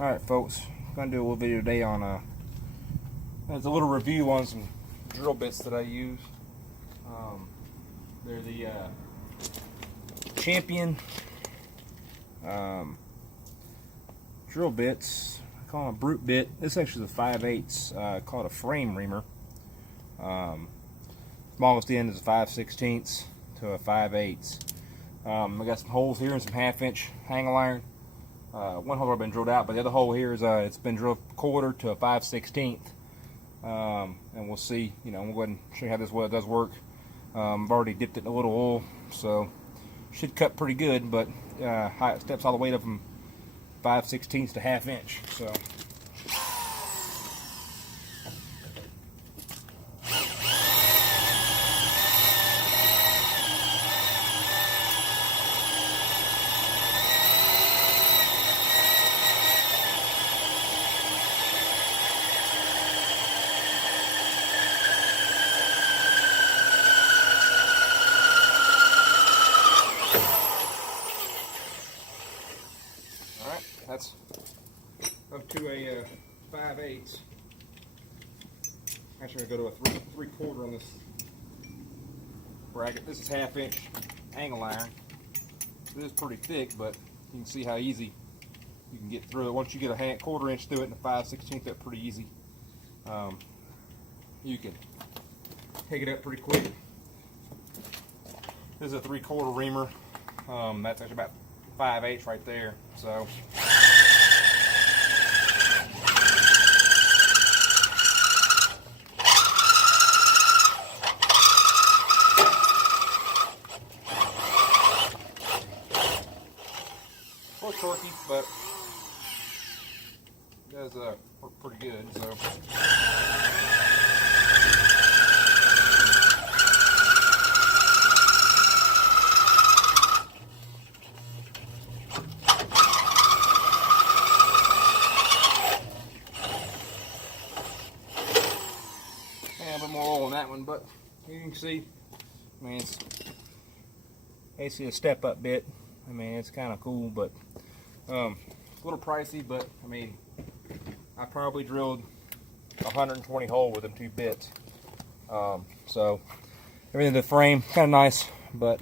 Alright folks, I'm going to do a little video today on there's a little review on some drill bits that I use. They're the Champion drill bits. I call them a brute bit. This is actually the 5/8, called a frame reamer. Smallest end is a 5/16 to a 5/8. I got some holes here and some 1/2-inch angle iron. One hole already been drilled out, but the other hole here is it's been drilled 1/4 to a 5/16. And we'll see. We'll go ahead and show you how this does work. I've already dipped it in a little oil, so should cut pretty good. But it steps all the way up from 5/16 to 1/2-inch. So. That's up to a 5/8. Actually, I'm going to go to a 3/4 on this bracket. This is 1/2-inch angle iron. This is pretty thick, but you can see how easy you can get through it. Once you get a 1/4 inch through it and a 5/16, that's pretty easy. You can pick it up pretty quick. This is a 3/4 reamer. That's actually about 5/8 right there. So. A little torquey, but it does work pretty good. So. A bit more oil on that one, but you can see, I mean, it's basically a step-up bit. I mean, it's kind of cool, but a little pricey. But I mean, I probably drilled 120 hole with them 2 bits. So everything in the frame kind of nice, but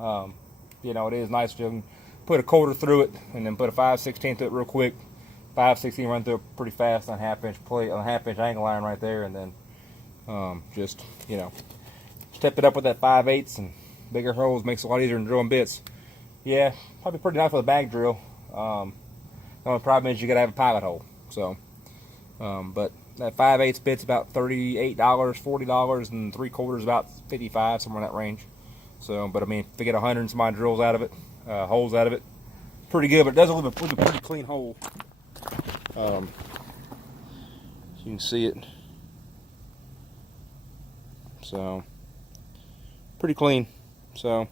it is nice to put a 1/4 through it and then put a 5/16 through it real quick. 5/16 run through it pretty fast on 1/2-inch plate, on a 1/2-inch angle iron right there, and then just step it up with that 5/8 and bigger holes makes it a lot easier than drilling bits. Yeah, probably pretty nice with a bag drill. The only problem is you gotta have a pilot hole. So, but that 5/8 bit's about $38, $40, and 3/4 about $55, somewhere in that range. So, but I mean, if you get 100 and some odd drills out of it, holes out of it, pretty good. But it does leave a pretty clean hole. So you can see it. So, pretty clean. So,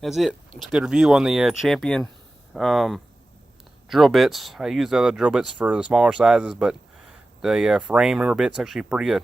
that's it. It's a good review on the Champion drill bits. I use the other drill bits for the smaller sizes, but the frame reamer bit's actually pretty good.